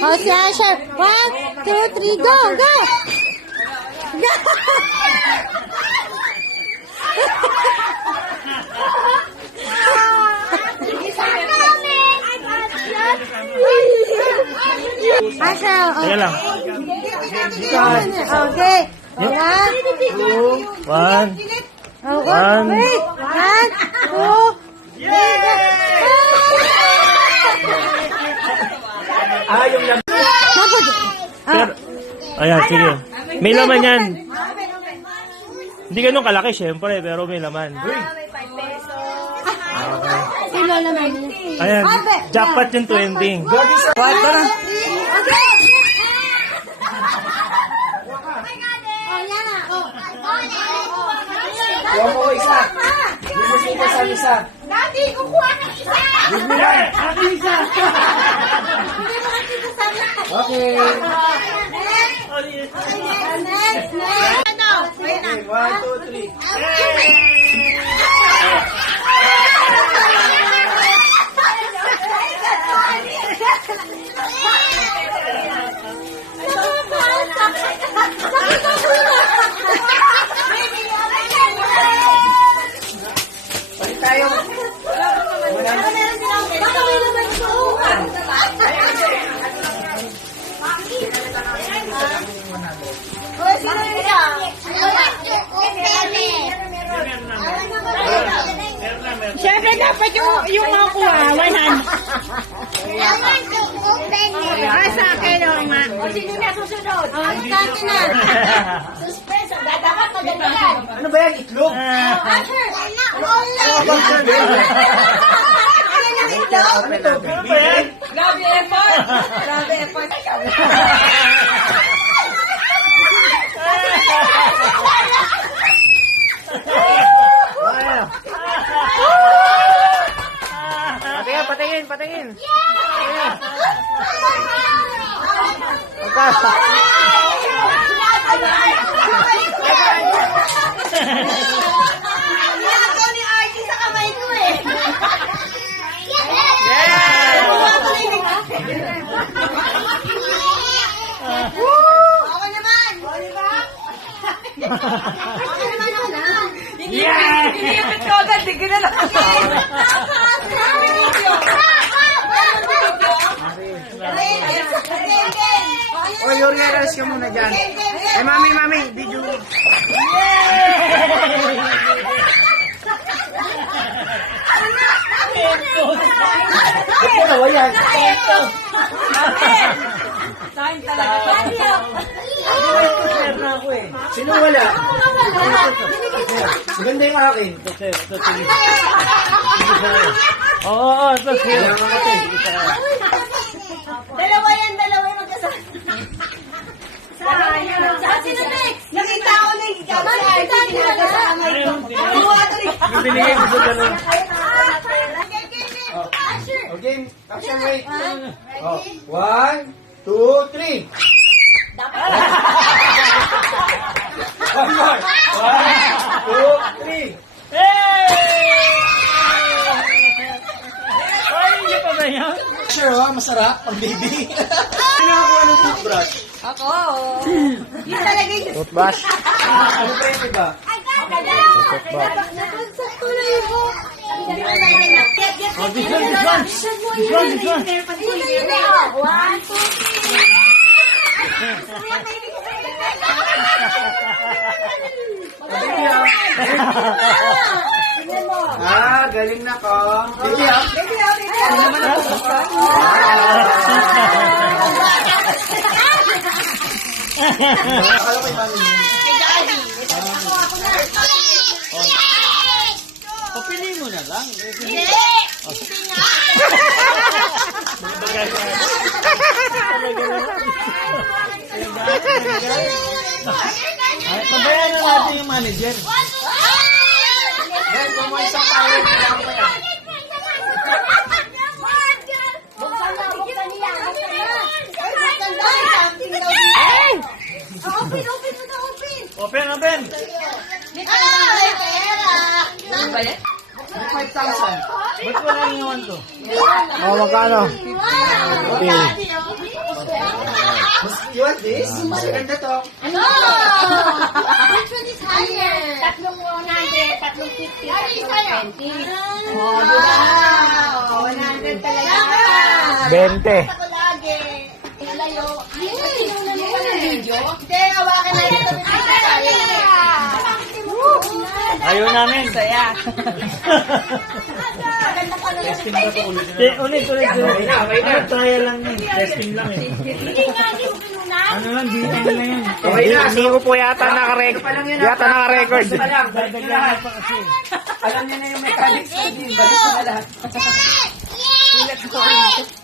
Oh, si Asher. 1, 2, 3, go! Go! Go! Asher, oh. Teka lang. Okay. Yep. 1, 1. oh, One. wait. 1, 2, Yung lam... Dapat. Pero, ayan, sige. May laman yan. Hindi ganun kalaki, syempre, pero may laman. Sino naman? Ayan, jackpot yung 20. Tara. Oh, yan na. Oh. Kuha mo isa. Hindi mo sila sa isa. Daddy, kukuha ka isa. Hindi mo lang. Isa. Hindi mo kasi kasama. Okay. Next. Ano? Wait na. 1, 2, 3. Balik tayo. Siyempre, dapat yung makuha, 100. Sa akin, o nga. O, sino na susunod? O, sa akin na. Suspense, dapat magandaan. Ano ba yan? Itlog? Asher, Ano to? Ano ba yan? Grabe effort. Grabe effort. Patingin. Ginagaw ni Archie sa kamay ko eh. Ako naman. Iniipit ko agad. Di ko na lang. O, Yuri, alas ka muna dyan. Eh, mami, video. Ito na, yan. Time talaga. Sino wala? Maganda yung akin. Oo, ito siya. Dalawa yung magkasama. Sino next? Nakita ko na yung kasama ito. Yung binigay ko sa dalawa. Okay, action, wait. 1, 2, 3. One more. 1, 2, 3. Ay, hindi pa ba yan? Sure, masarap. Pang baby. Nakakuha ng toothbrush. Ako. Yung talaga yung Toothbrush. Ano pa yung iba? Nasakto na yung buhok. Oh, this one. One, two, Galing na ko. Baby, Ano naman ako? Akala ko yung mami niya. Papili mo na lang. Pabayan na natin yung manager. Dahil kung may isang tao, Open. Ay, pera! may 5,000. Ba't wala rin naman to? Oh, magkano? Okay. You want this? Maganda to. Ano? Which one is higher? Tatlong 100, tatlong 50, tatlong 20. Oh, diba? 100 talaga. 20. Ako lagi. Ilayo. Ay, sinunan mo pa ng video? Hindi, hawakan na ito. Ayaw namin. Saya. Maganda pa na Ulit. Ano, trial lang yun. Testing lang eh. Hindi nga, hindi mo pinunan. Ano lang, BM na yun. Okay na. Hindi ko po yata naka-record. Ito pa lang. Balik mo Dadagyan lahat. pa kasi. Alam niya na yung mechanics. Balik mo na lahat.